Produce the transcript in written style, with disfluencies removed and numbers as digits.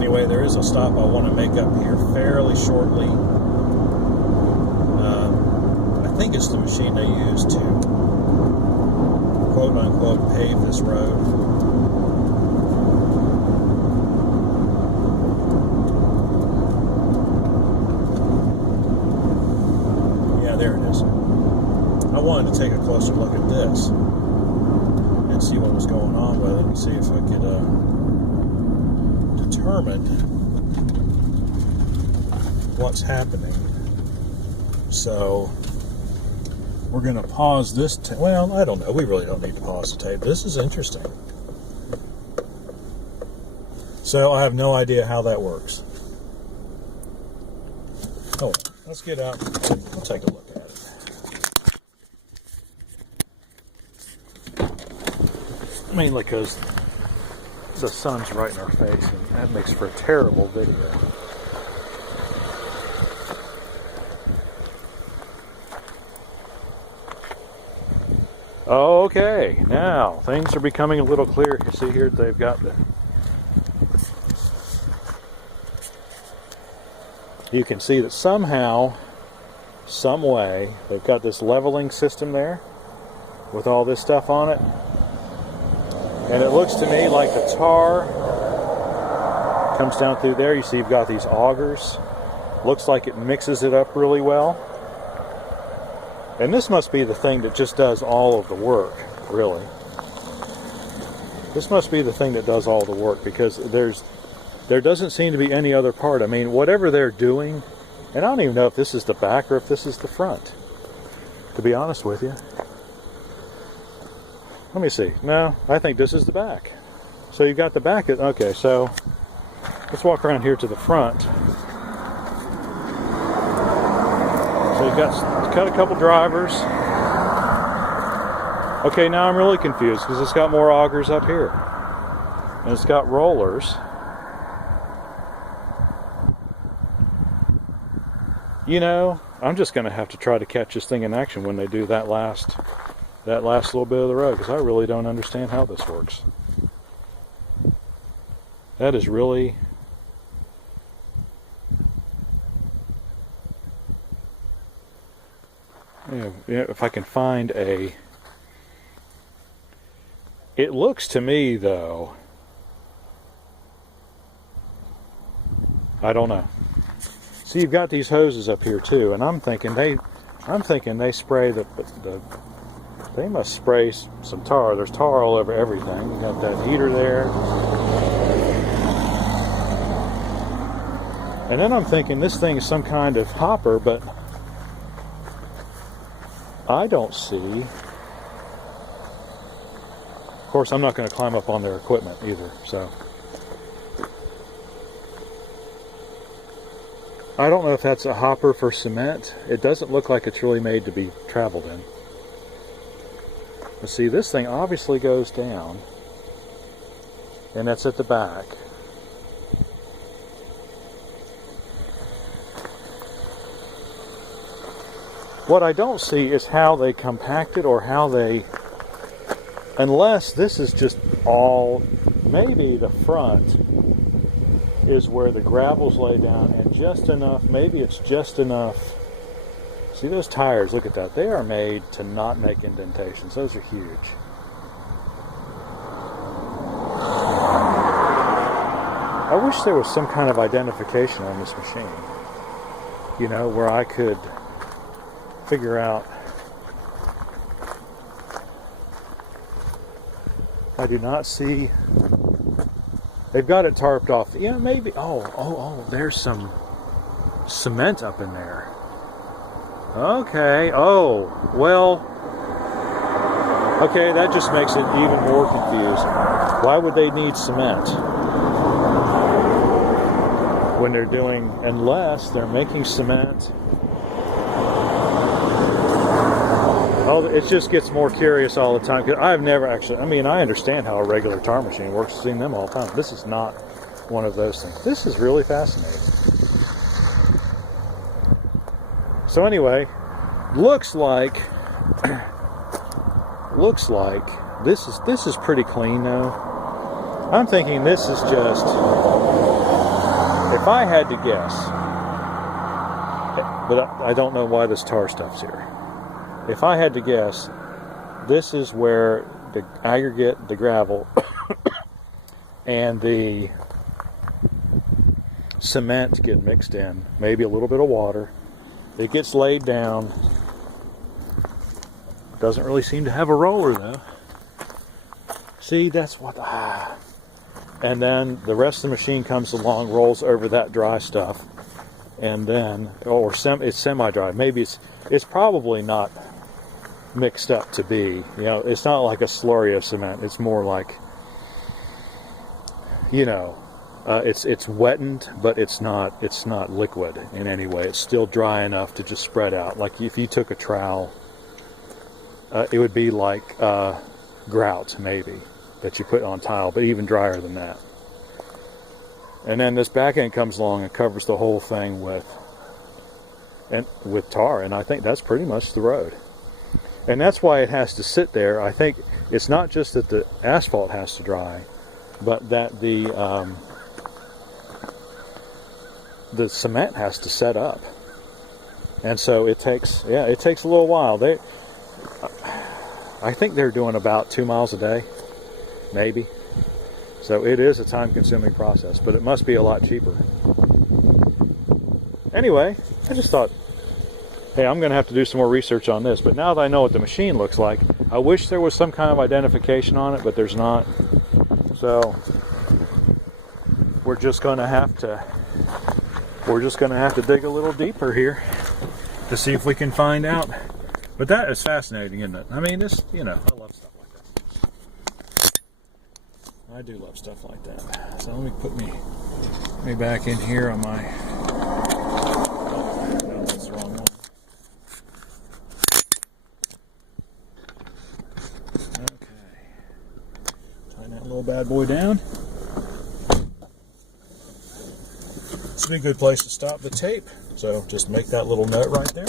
Anyway, there is a stop I want to make up here fairly shortly. I think it's the machine they use to quote-unquote pave this road. Yeah, there it is. I wanted to take a closer look at this and see what was going on with it and see if I could determine what's happening. So we're going to pause this well, I don't know. We really don't need to pause the tape. This is interesting. So I have no idea how that works. Oh, let's get out and we'll take a look at it. Mainly because the sun's right in our face, and that makes for a terrible video. Okay, now things are becoming a little clearer. You see here they've got the... You can see that somehow, some way, they've got this leveling system there with all this stuff on it. And it looks to me like the tar comes down through there. You see you've got these augers. Looks like it mixes it up really well. And this must be the thing that just does all of the work, really. This must be the thing that does all the work, because there doesn't seem to be any other part. I mean, whatever they're doing, and I don't even know if this is the back or if this is the front, to be honest with you. Let me see. No, I think this is the back. So you've got the back. Okay, so let's walk around here to the front. So you've got a couple drivers. Okay, now I'm really confused because it's got more augers up here. And it's got rollers. You know, I'm just going to have to try to catch this thing in action when they do that last little bit of the road, because I really don't understand how this works. That is really... if I can find a... It looks to me, though... I don't know. See, you've got these hoses up here too, and I'm thinking they spray they must spray some tar. There's tar all over everything. You got that heater there. And then I'm thinking this thing is some kind of hopper, but I don't see. Of course, I'm not going to climb up on their equipment either, so. I don't know if that's a hopper for cement. It doesn't look like it's really made to be traveled in. But see, this thing obviously goes down, and that's at the back. What I don't see is how they compact it, or how they, unless this is just all, maybe the front is where the gravels lay down, and just enough, maybe it's just enough. See those tires, look at that. They are made to not make indentations. Those are huge. I wish there was some kind of identification on this machine, you know, where I could figure out. I do not see. They've got it tarped off. Yeah, maybe. Oh, there's some cement up in there. Okay. Oh, well. Okay, that just makes it even more confusing. Why would they need cement when they're doing, unless they're making cement? Oh, it just gets more curious all the time. 'Cause I've never actually, I mean, I understand how a regular tar machine works. I've seen them all the time. This is not one of those things. This is really fascinating. So anyway, looks like this is pretty clean now. I'm thinking this is just, if I had to guess, but I don't know why this tar stuff's here. If I had to guess, this is where the aggregate, the gravel, and the cement get mixed in. Maybe a little bit of water. It gets laid down. Doesn't really seem to have a roller though. See, that's what. And then the rest of the machine comes along, rolls over that dry stuff, and then, it's semi-dry. Maybe it's probably not mixed up to be. You know, it's not like a slurry of cement. It's more like, you know, it's wettened, but it's not liquid in any way. It's still dry enough to just spread out. Like if you took a trowel, it would be like grout maybe that you put on tile, but even drier than that. And then this back end comes along and covers the whole thing with tar, and I think that's pretty much the road. And that's why it has to sit there. I think it's not just that the asphalt has to dry, but that the cement has to set up. And so it takes a little while. I think they're doing about 2 miles a day, maybe. So it is a time-consuming process, but it must be a lot cheaper. Anyway, I just thought, hey, I'm going to have to do some more research on this, but now that I know what the machine looks like, I wish there was some kind of identification on it, but there's not. So we're just going to have to dig a little deeper here to see if we can find out. But that is fascinating, isn't it? I mean, this, you know, I love stuff like that. I do love stuff like that. So let me put me back in here on my. Oh, no, that's the wrong one. Okay. Tighten that little bad boy down. This would be a good place to stop the tape. So just make that little note right there.